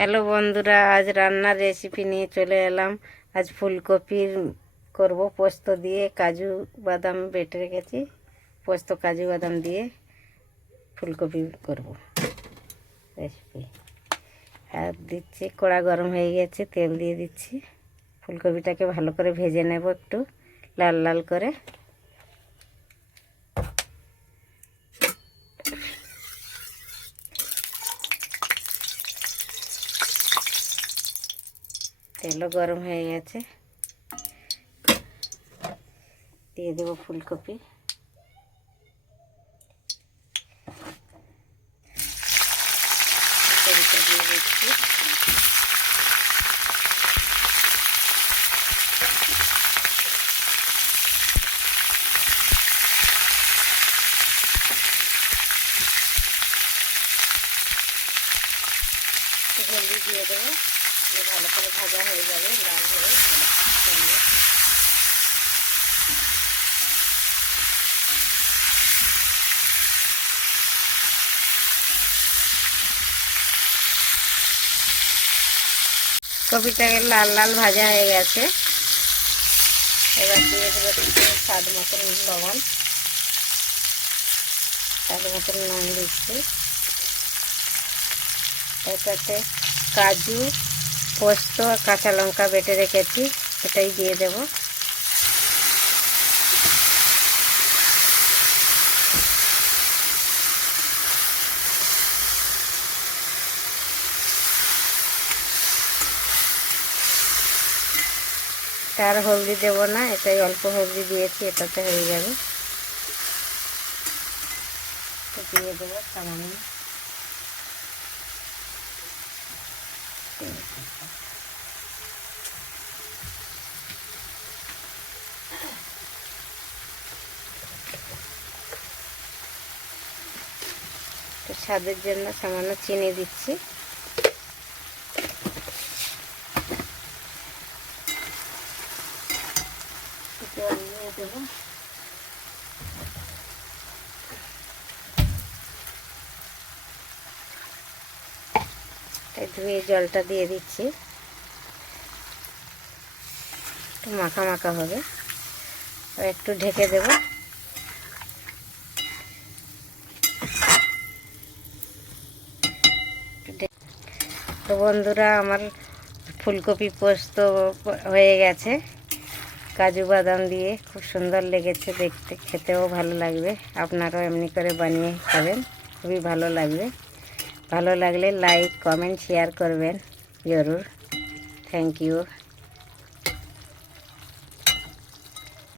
Hello বন্ধুরা, আজ রান্নার রেসিপি নিয়ে চলে এলাম। আজ ফুলকপির করব পোস্ত দিয়ে, কাজু বাদাম বেটে রেখেছি। পোস্ত কাজু বাদাম দিয়ে ফুলকপি করব রেসিপি। আর দিচ্ছি, কড়া গরম হয়ে গেছে, তেল দিয়ে দিচ্ছি। ফুলকপিটাকে ভালো করে ভেজে নেব, একটু লাল লাল করে। তেলও গরম হয়ে গেছে, দিয়ে দেবো ফুলকপি। ফুলকপিটা দিয়ে দিচ্ছি। হলুদ দিয়ে দেবো, ভালো করে ভাজা হয়ে যাবে, লাল হয়ে ভালো সুন্দর। কপিটাকে লাল লাল ভাজা হয়ে গেছে। এবার দিয়ে দেবো স্বাদ মতন লবণ, স্বাদ মতন নুন দিচ্ছি। এর সাথে কাজু, পোস্ত আর কাঁচা লঙ্কা বেটে রেখেছি, এটাই দিয়ে দেব। আর হলদি দেব না, এটাই অল্প হলদি দিয়েছি, এটাতে হয়ে যাবে। দিয়ে দেবো সামান্য। স্বাদের জন্য সামান্য চিনি দিচ্ছি। জল দিয়ে দেবো। ধুয়ে জলটা দিয়ে দিচ্ছি, একটু মাখা মাখা হবে। আর একটু ঢেকে দেব। তো বন্ধুরা, আমার ফুলকপি পোস্ত হয়ে গেছে, কাজু বাদাম দিয়ে খুব সুন্দর লেগেছে দেখতে, খেতেও ভালো লাগবে। আপনারাও এমনি করে বানিয়ে খাবেন, খুবই ভালো লাগবে। ভালো লাগলে লাইক, কমেন্ট, শেয়ার করবেন জরুর। Thank you.